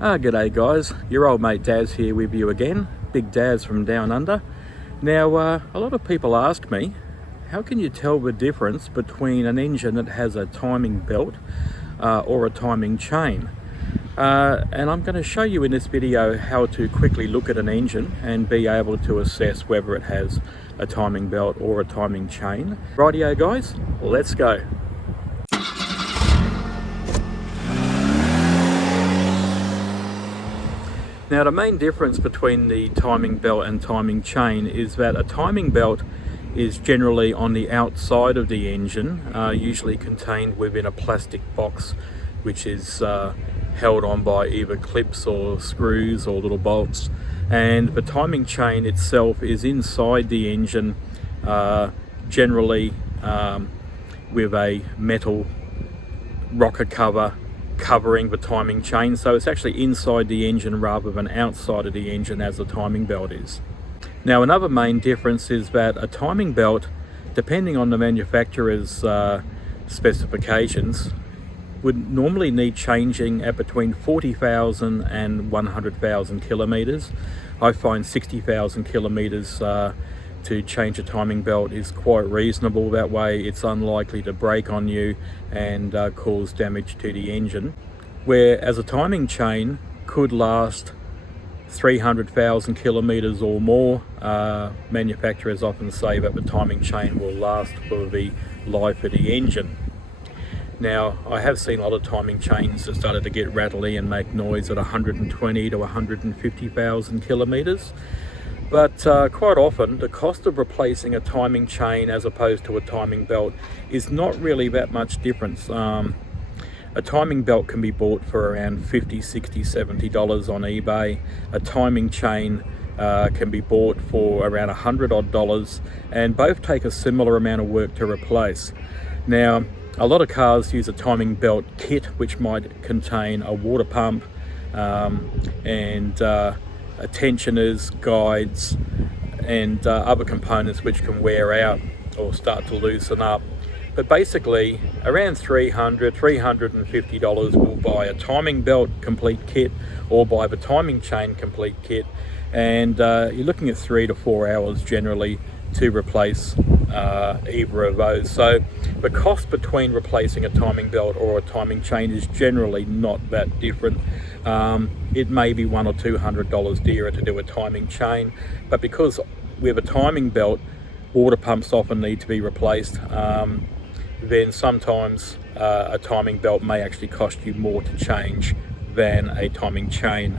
G'day guys, your old mate Daz here with you again, Big Daz from Down Under. Now, a lot of people ask me, how can you tell the difference between an engine that has a timing belt or a timing chain? And I'm going to show you in this video how to quickly look at an engine and be able to assess whether it has a timing belt or a timing chain. Rightio guys, let's go. Now, the main difference between the timing belt and timing chain is that a timing belt is generally on the outside of the engine, usually contained within a plastic box which is held on by either clips or screws or little bolts, and the timing chain itself is inside the engine, generally with a metal rocker cover covering the timing chain, so it's actually inside the engine rather than outside of the engine as the timing belt is. Now, another main difference is that a timing belt, depending on the manufacturer's specifications, would normally need changing at between 40,000 and 100,000 kilometers. I find 60,000 kilometers to change a timing belt is quite reasonable. That way it's unlikely to break on you and cause damage to the engine. Whereas a timing chain could last 300,000 kilometers or more. Manufacturers often say that the timing chain will last for the life of the engine. Now, I have seen a lot of timing chains that started to get rattly and make noise at 120 to 150,000 kilometers. But quite often, the cost of replacing a timing chain as opposed to a timing belt is not really that much difference. A timing belt can be bought for around $50, $60, $70 on eBay. A timing chain can be bought for around $100 odd, and both take a similar amount of work to replace. Now, a lot of cars use a timing belt kit, which might contain a water pump and tensioners, guides, and other components which can wear out or start to loosen up. But basically, around $300, $350 will buy a timing belt complete kit or buy the timing chain complete kit, and you're looking at 3 to 4 hours generally to replace either of those. So the cost between replacing a timing belt or a timing chain is generally not that different. It may be $100 or $200 dearer to do a timing chain, but because with a timing belt, water pumps often need to be replaced, then sometimes a timing belt may actually cost you more to change than a timing chain.